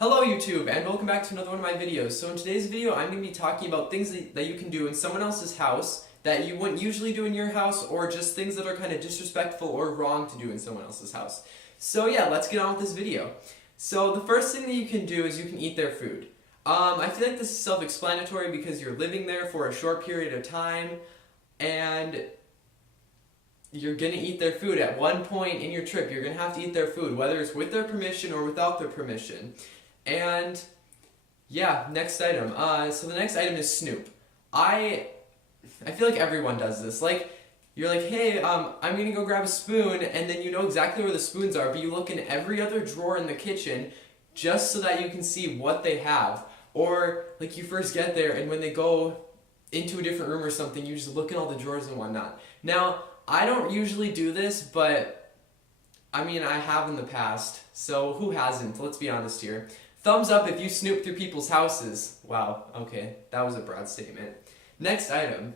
Hello YouTube, and welcome back to another one of my videos. So in today's video, I'm going to be talking about things that you can do in someone else's house that you wouldn't usually do in your house, or just things that are kind of disrespectful or wrong to do in someone else's house. So yeah, let's get on with this video. So the first thing that you can do is you can eat their food. I feel like this is self-explanatory because you're living there for a short period of time, and you're going to eat their food. At one point in your trip, you're going to have to eat their food, whether it's with their permission or without their permission. And yeah, next item. So the next item is snoop. I feel like everyone does this. Like, you're like, hey, I'm gonna go grab a spoon, and then you know exactly where the spoons are, but you look in every other drawer in the kitchen just so that you can see what they have. Or like you first get there, and when they go into a different room or something, you just look in all the drawers and whatnot. Now, I don't usually do this, but I mean, I have in the past, so who hasn't? Let's be honest here. Thumbs up if you snoop through people's houses. Wow, okay, that was a broad statement. Next item.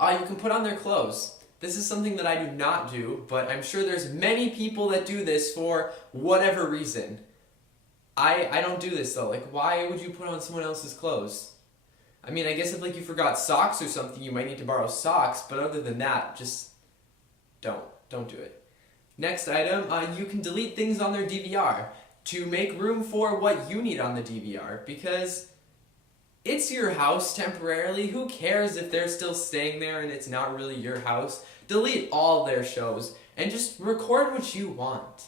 You can put on their clothes. This is something that I do not do, but I'm sure there's many people that do this for whatever reason. I don't do this though. Like, why would you put on someone else's clothes? I mean, I guess if like you forgot socks or something, you might need to borrow socks, but other than that, just don't do it. Next item, you can delete things on their DVR to make room for what you need on the DVR, because it's your house temporarily. Who cares if they're still staying there and it's not really your house? Delete all their shows and just record what you want.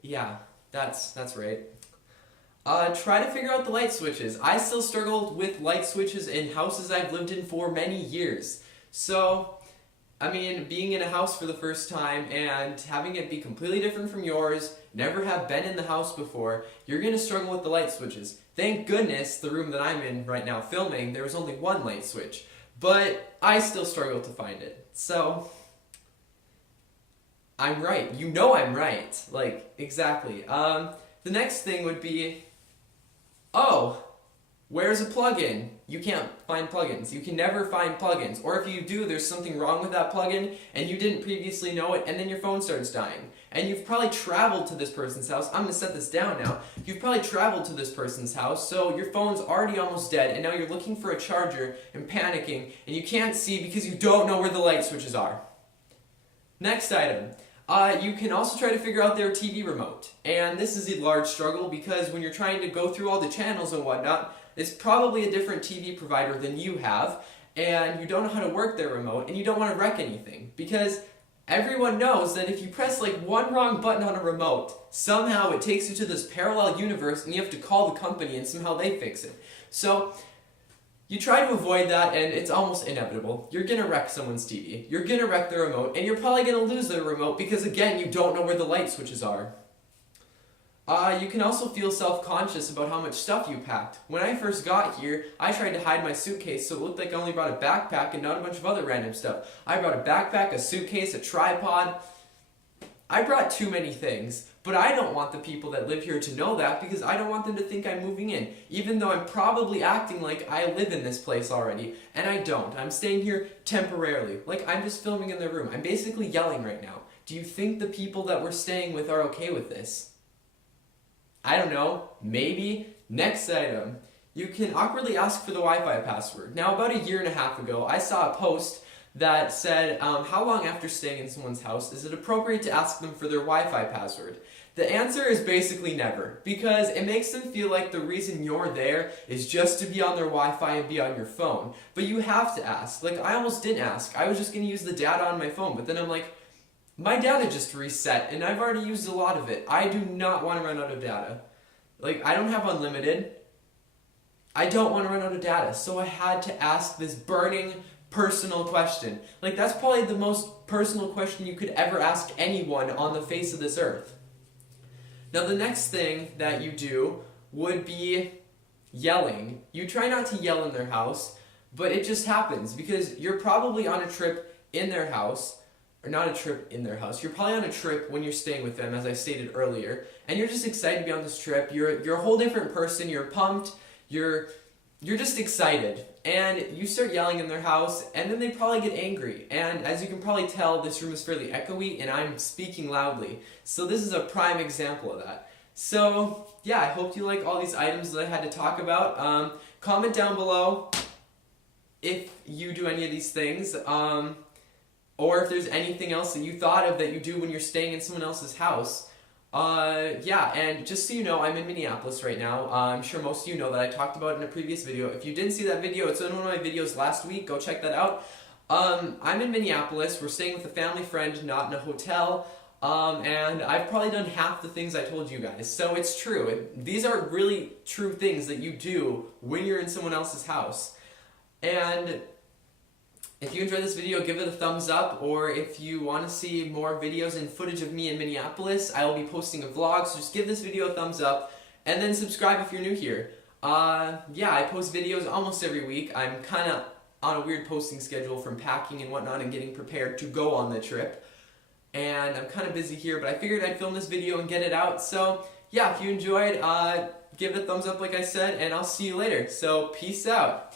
Yeah, that's right. Try to figure out the light switches. I still struggle with light switches in houses I've lived in for many years. So, I mean, being in a house for the first time and having it be completely different from yours, never have been in the house before, you're going to struggle with the light switches. Thank goodness the room that I'm in right now filming, there was only one light switch, but I still struggle to find it. So, I'm right. You know I'm right. Like, exactly. The next thing would be, oh, where's a plugin? You can't find plugins. You can never find plugins. Or if you do, there's something wrong with that plugin and you didn't previously know it, and then your phone starts dying. And you've probably traveled to this person's house. I'm going to set this down now. You've probably traveled to this person's house, so your phone's already almost dead, and now you're looking for a charger and panicking, and you can't see because you don't know where the light switches are. Next item. You can also try to figure out their TV remote. And this is a large struggle because when you're trying to go through all the channels and whatnot, it's probably a different TV provider than you have, and you don't know how to work their remote, and you don't want to wreck anything. Because everyone knows that if you press like one wrong button on a remote, somehow it takes you to this parallel universe and you have to call the company and somehow they fix it. So, you try to avoid that, and it's almost inevitable. You're gonna wreck someone's TV. You're gonna wreck their remote, and you're probably gonna lose their remote because, again, you don't know where the light switches are. You can also feel self-conscious about how much stuff you packed. When I first got here, I tried to hide my suitcase so it looked like I only brought a backpack and not a bunch of other random stuff. I brought a backpack, a suitcase, a tripod. I brought too many things, but I don't want the people that live here to know that because I don't want them to think I'm moving in, even though I'm probably acting like I live in this place already, and I don't. I'm staying here temporarily, like I'm just filming in their room. I'm basically yelling right now. Do you think the people that we're staying with are okay with this? I don't know, maybe. Next item. You can awkwardly ask for the Wi-Fi password. Now, about a year and a half ago, I saw a post that said, how long after staying in someone's house is it appropriate to ask them for their Wi-Fi password? The answer is basically never, because it makes them feel like the reason you're there is just to be on their Wi-Fi and be on your phone. But you have to ask. Like, I almost didn't ask. I was just going to use the data on my phone, but then I'm like, my data just reset, and I've already used a lot of it. I do not want to run out of data. Like, I don't have unlimited. I don't want to run out of data, so I had to ask this burning personal question. Like, that's probably the most personal question you could ever ask anyone on the face of this earth. Now, the next thing that you do would be yelling. You try not to yell in their house, but it just happens because you're probably on a trip in their house, or not a trip in their house. You're probably on a trip when you're staying with them, as I stated earlier, and you're just excited to be on this trip. You're a whole different person. You're pumped. You're just excited, and you start yelling in their house, and then they probably get angry. And as you can probably tell, this room is fairly echoey, and I'm speaking loudly. So this is a prime example of that. So yeah, I hope you like all these items that I had to talk about. Comment down below if you do any of these things, or if there's anything else that you thought of that you do when you're staying in someone else's house. Yeah, and just so you know, I'm in Minneapolis right now. I'm sure most of you know that I talked about it in a previous video. If you didn't see that video, it's in one of my videos last week. Go check that out. I'm in Minneapolis. We're staying with a family friend, not in a hotel. And I've probably done half the things I told you guys. So it's true. These are really true things that you do when you're in someone else's house. And if you enjoyed this video, give it a thumbs up, or if you want to see more videos and footage of me in Minneapolis, I will be posting a vlog, so just give this video a thumbs up, and then subscribe if you're new here. Yeah, I post videos almost every week. I'm kind of on a weird posting schedule from packing and whatnot and getting prepared to go on the trip. And I'm kind of busy here, but I figured I'd film this video and get it out. So yeah, if you enjoyed, give it a thumbs up like I said, and I'll see you later. So peace out.